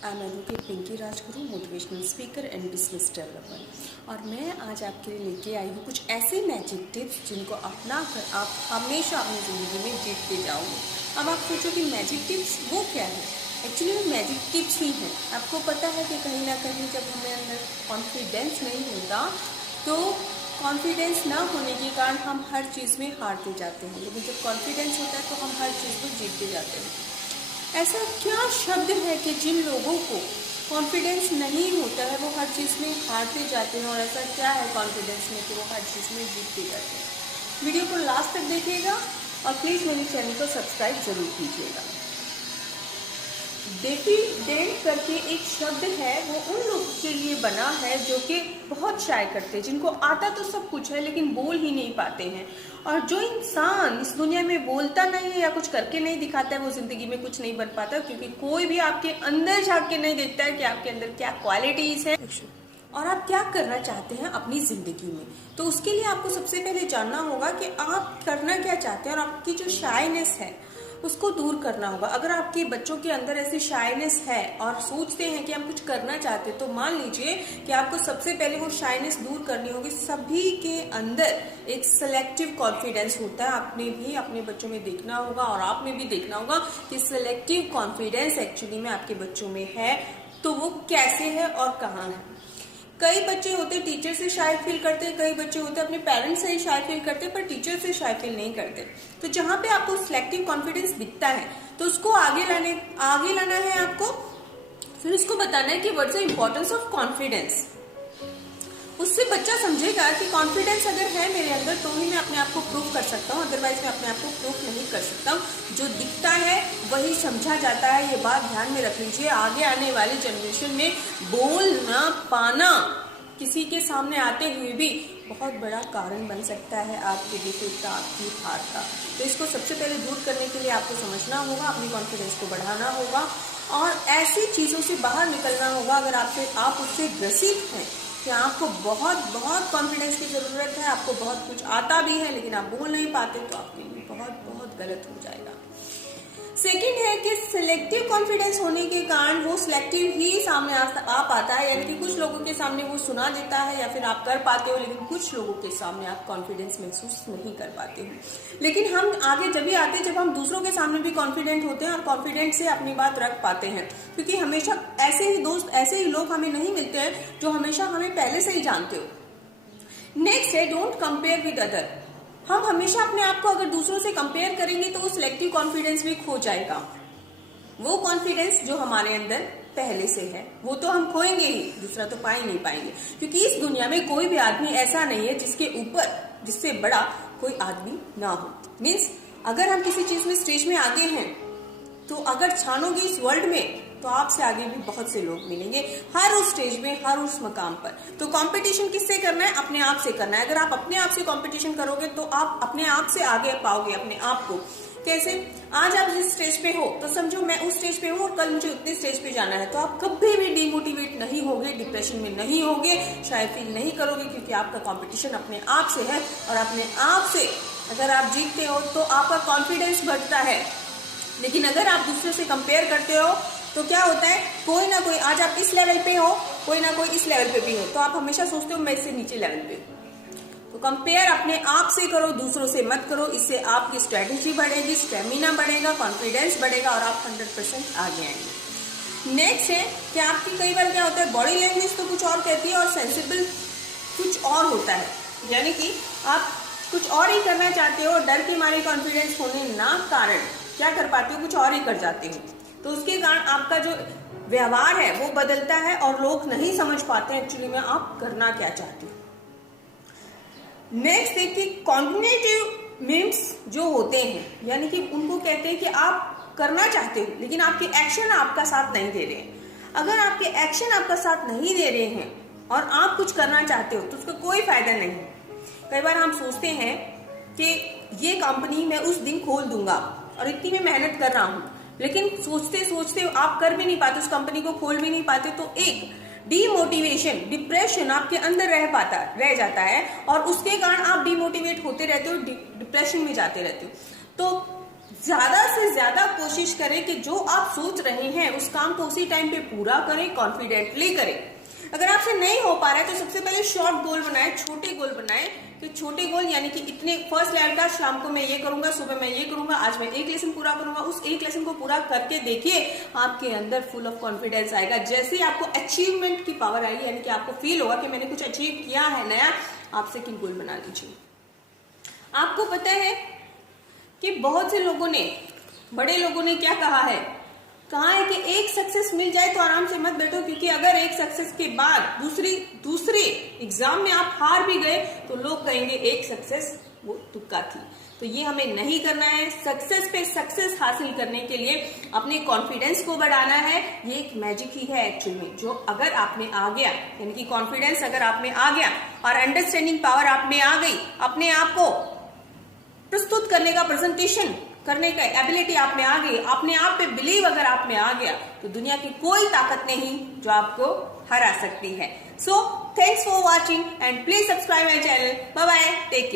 I am advocate Pinky Rajguru, motivational speaker and business developer. और मैं आज आपके लिए लेके आई हूँ कुछ ऐसे मैजिक टिप्स जिनको अपना कर आप हमेशा अपनी ज़िंदगी में जीतते जाओगे। अब आप सोचो कि मैजिक टिप्स वो क्या है। एक्चुअली वो मैजिक टिप्स ही हैं। आपको पता है कि कहीं ना कहीं जब हमें अंदर कॉन्फिडेंस नहीं होता तो कॉन्फिडेंस ना होने के कारण हम हर चीज़ में हारते जाते हैं, लेकिन जब कॉन्फिडेंस होता है तो हम हर चीज़ को जीतते जाते हैं। ऐसा क्या शब्द है कि जिन लोगों को कॉन्फिडेंस नहीं होता है वो हर चीज़ में हारते जाते हैं, और ऐसा क्या है कॉन्फिडेंस में कि वो हर चीज़ में जीतते जाते हैं। वीडियो को लास्ट तक देखिएगा और प्लीज़ मेरे चैनल को सब्सक्राइब जरूर कीजिएगा। डेफिडेंट करके एक शब्द है, वो उन लोगों के लिए बना है जो कि बहुत शाय करते हैं, जिनको आता तो सब कुछ है लेकिन बोल ही नहीं पाते हैं। और जो इंसान इस दुनिया में बोलता नहीं है या कुछ करके नहीं दिखाता है वो जिंदगी में कुछ नहीं बन पाता, क्योंकि कोई भी आपके अंदर झांक के नहीं देखता है कि आपके अंदर क्या क्वालिटीज है और आप क्या करना चाहते हैं अपनी जिंदगी में। तो उसके लिए आपको सबसे पहले जानना होगा कि आप करना क्या चाहते हैं, और आपकी जो शायनेस है उसको दूर करना होगा। अगर आपके बच्चों के अंदर ऐसी शायनेस है और सोचते हैं कि हम कुछ करना चाहते हैं, तो मान लीजिए कि आपको सबसे पहले वो शायनेस दूर करनी होगी। सभी के अंदर एक सिलेक्टिव कॉन्फिडेंस होता है, आपने भी अपने बच्चों में देखना होगा और आप में भी देखना होगा कि सिलेक्टिव कॉन्फिडेंस एक्चुअली में आपके बच्चों में है, तो वो कैसे है और कहाँ है। कई बच्चे होते हैं टीचर से शाय फील करते हैं, कई बच्चे होते हैं अपने पेरेंट्स से ही शाय फील करते हैं, पर टीचर से शाय फील नहीं करते। तो जहां पे आपको सिलेक्टिव कॉन्फिडेंस दिखता है तो उसको आगे लाना है आपको। फिर उसको बताना है कि what's the importance of confidence. उससे बच्चा समझेगा कि कॉन्फिडेंस अगर है मेरे अंदर तो ही मैं अपने आप को प्रूव कर सकता हूँ, अदरवाइज मैं अपने आप को प्रूव नहीं कर सकता हूँ। जो दिखता है वही समझा जाता है, ये बात ध्यान में रख लीजिए। आगे आने वाली जनरेशन में बोल ना पाना किसी के सामने आते हुए भी बहुत बड़ा कारण बन सकता है आपके डिफीट का, आपकी हार का। तो इसको सबसे पहले दूर करने के लिए आपको समझना होगा, अपनी कॉन्फिडेंस को बढ़ाना होगा और ऐसी चीज़ों से बाहर निकलना होगा। अगर आप उससे ग्रसित हैं कि आपको बहुत कॉन्फिडेंस की ज़रूरत है, आपको बहुत कुछ आता भी है लेकिन आप बोल नहीं पाते, तो आपके लिए बहुत गलत हो जाएगा। सेकंड है कि सिलेक्टिव कॉन्फिडेंस होने के कारण वो सिलेक्टिव ही सामने आ पाता है, यानी कि कुछ लोगों के सामने वो सुना देता है या फिर आप कर पाते हो, लेकिन कुछ लोगों के सामने आप कॉन्फिडेंस महसूस नहीं कर पाते हो। लेकिन हम आगे जब भी आते हैं जब हम दूसरों के सामने भी कॉन्फिडेंट होते हैं और कॉन्फिडेंस से अपनी बात रख पाते हैं, क्योंकि हमेशा ऐसे ही दोस्त, ऐसे ही लोग हमें नहीं मिलते हैं जो हमेशा हमें पहले से ही जानते हो। नेक्स्ट है डोंट कंपेयर विद अदर। हम हमेशा अपने आप को अगर दूसरों से कंपेयर करेंगे तो वो सिलेक्टिव कॉन्फिडेंस भी खो जाएगा। वो कॉन्फिडेंस जो हमारे अंदर पहले से है वो तो हम खोएंगे ही, दूसरा तो पा ही नहीं पाएंगे, क्योंकि इस दुनिया में कोई भी आदमी ऐसा नहीं है जिसके ऊपर, जिससे बड़ा कोई आदमी ना हो। मीन्स अगर हम किसी चीज में स्टेज में आगे हैं तो अगर छानोगे इस वर्ल्ड में तो आपसे आगे भी बहुत से लोग मिलेंगे, हर उस स्टेज में, हर उस मकाम पर। तो कंपटीशन किससे करना है? अपने आप से करना है। अगर आप अपने आप से कंपटीशन करोगे तो आप अपने आप से आगे पाओगे अपने आप को। कैसे? आज आप जिस स्टेज पे हो तो समझो मैं उस स्टेज पे हूँ और कल मुझे उतने स्टेज पे जाना है, तो आप कभी भी डिमोटिवेट नहीं होगे, डिप्रेशन में नहीं होगे, शायद फील नहीं करोगे, क्योंकि आपका कॉम्पिटिशन अपने आप से है। और अपने आप से अगर आप जीतते हो तो आपका कॉन्फिडेंस बढ़ता है। लेकिन अगर आप दूसरे से कंपेयर करते हो तो क्या होता है, कोई ना कोई, आज आप इस लेवल पे हो, कोई ना कोई इस लेवल पे भी हो, तो आप हमेशा सोचते हो मैं इससे नीचे लेवल पे हूं। तो कंपेयर अपने आप से करो, दूसरों से मत करो। इससे आपकी स्ट्रेटेजी बढ़ेगी, स्टेमिना बढ़ेगा, कॉन्फिडेंस बढ़ेगा और आप 100% आगे आएंगे। नेक्स्ट है कि आपकी कई बार क्या होता है, बॉडी लैंग्वेज तो कुछ और कहती है और सेंसिबल कुछ और होता है, यानी कि आप कुछ और ही करना चाहते हो, डर के मारे कॉन्फिडेंस होने ना कारण क्या कर पाते हो, कुछ और ही कर जाते हो। तो उसके कारण आपका जो व्यवहार है वो बदलता है और लोग नहीं समझ पाते हैं एक्चुअली में आप करना क्या चाहते हो। नेक्स्ट है कि कॉग्निटिव मीम्स जो होते हैं, यानी कि उनको कहते हैं कि आप करना चाहते हो लेकिन आपके एक्शन आपका साथ नहीं दे रहे हैं। अगर आपके एक्शन आपका साथ नहीं दे रहे हैं और आप कुछ करना चाहते हो तो उसका कोई फायदा नहीं। कई बार हम सोचते हैं कि ये कंपनी मैं उस दिन खोल दूंगा और इतनी मैं मेहनत कर रहा हूं, लेकिन सोचते सोचते आप कर भी नहीं पाते, उस कंपनी को खोल भी नहीं पाते, तो एक डीमोटिवेशन, डिप्रेशन आपके अंदर रह जाता है और उसके कारण आप डीमोटिवेट होते रहते हो, डिप्रेशन में जाते रहते हो। तो ज्यादा से ज्यादा कोशिश करें कि जो आप सोच रहे हैं उस काम को उसी टाइम पे पूरा करें, कॉन्फिडेंटली करें। अगर आपसे नहीं हो पा रहा है तो सबसे पहले शॉर्ट गोल बनाए, छोटे गोल बनाए। कि छोटे गोल यानी कि इतने फर्स्ट लेवल का, शाम को मैं ये करूंगा, सुबह मैं ये करूंगा, आज मैं एक लेसन पूरा करूंगा। उस एक लेसन को पूरा करके देखिए, आपके अंदर फुल ऑफ कॉन्फिडेंस आएगा। जैसे ही आपको अचीवमेंट की पावर आएगी, यानी कि आपको फील होगा कि मैंने कुछ अचीव किया है नया, आप सेकंड गोल बना लीजिए। आपको पता है कि बहुत से लोगों ने, बड़े लोगों ने क्या कहा है कि एक सक्सेस मिल जाए तो आराम से मत बैठो, क्योंकि अगर एक सक्सेस के बाद दूसरे एग्जाम में आप हार भी गए तो लोग कहेंगे एक सक्सेस वो तुक्का थी। तो ये हमें नहीं करना है। सक्सेस पे सक्सेस हासिल करने के लिए अपने कॉन्फिडेंस को बढ़ाना है। ये एक मैजिक ही है एक्चुअल में, जो अगर आप में आ गया, यानी कि कॉन्फिडेंस अगर आप में आ गया और अंडरस्टैंडिंग पावर आप में आ गई, अपने आप को प्रस्तुत करने का, प्रेजेंटेशन करने का एबिलिटी आप में आ गई, अपने आप पे बिलीव अगर आप में आ गया, तो दुनिया की कोई ताकत नहीं जो आपको हरा सकती है। So thanks for watching and please subscribe my channel. Bye bye, take care.